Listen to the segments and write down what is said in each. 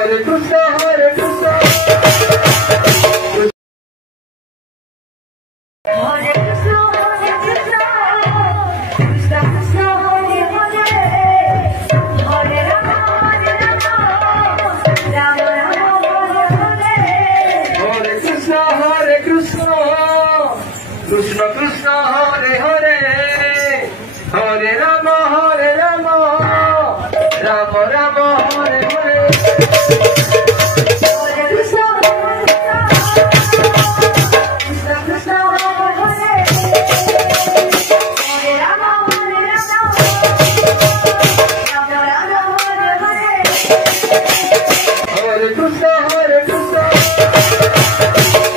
Hare Krishna, Hare Krishna. Hare Krishna, Hare Krishna. Krishna Krishna, Hare Hare. Hare Rama, Hare Rama. Rama Rama, Hare Hare. Hare Krishna, Hare Krishna.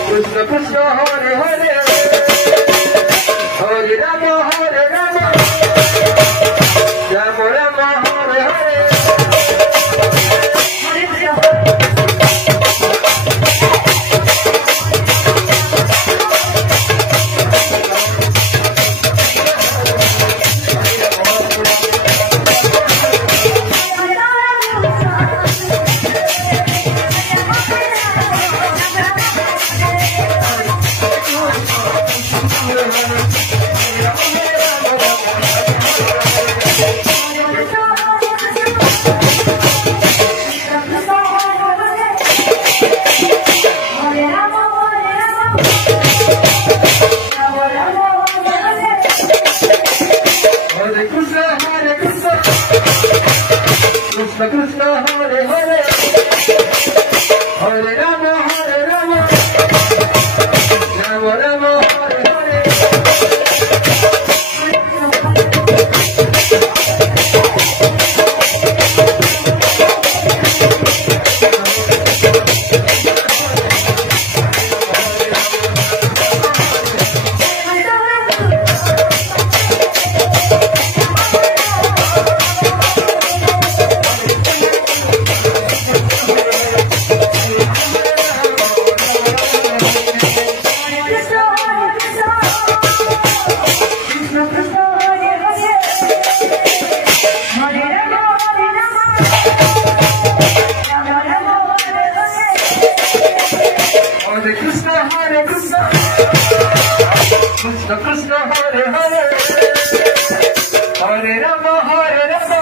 Krishna Krishna, Hare Hare. Hare Rama, Hare Rama. Rama Rama, Hare Hare. Hare Krishna, Hare Krishna. Krishna Krishna, Hare Hare. Hare Rama, Hare Rama. Rama Rama, Hare Hare. Hare Krishna, Hare Krishna. Krishna Krishna, Hare Hare. Hare Rama, Hare Rama. Rama Rama, Hare Hare. Hare Krishna. Hare Krishna, Hare Krishna. Krishna Krishna, Hare Hare. Hare Rama, Hare Rama.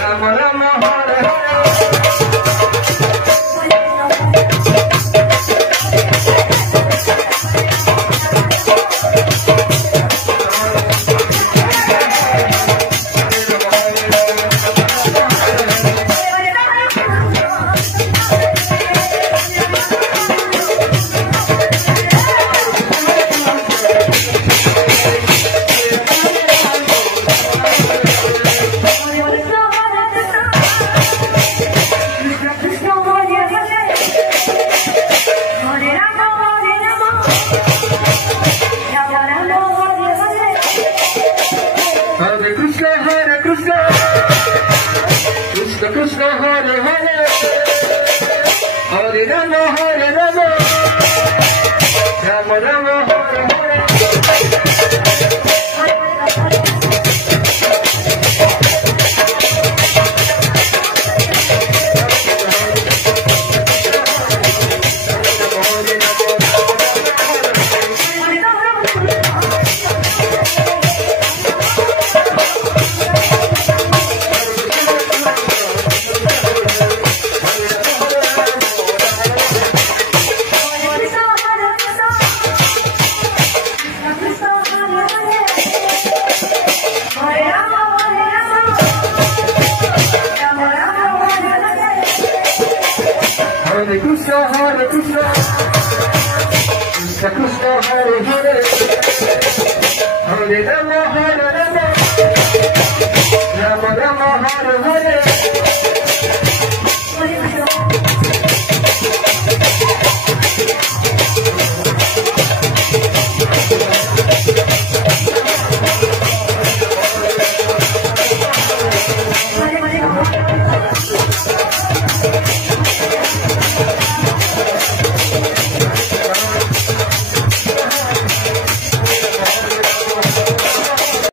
Rama Rama, Hare Hare. Hare Krishna, Hare Krishna. Krishna Krishna, Hare Hare. Hare Rama, Hare Rama. Rama Rama, Hare Hare. Hare Krishna, Hare Krishna. Krishna Krishna, Hare Hare. Hare Rama, Hare Rama. Rama Rama, Hare Hare. Hare Krishna, Hare Krishna. Krishna Krishna, Hare Hare. Hare Rama, Hare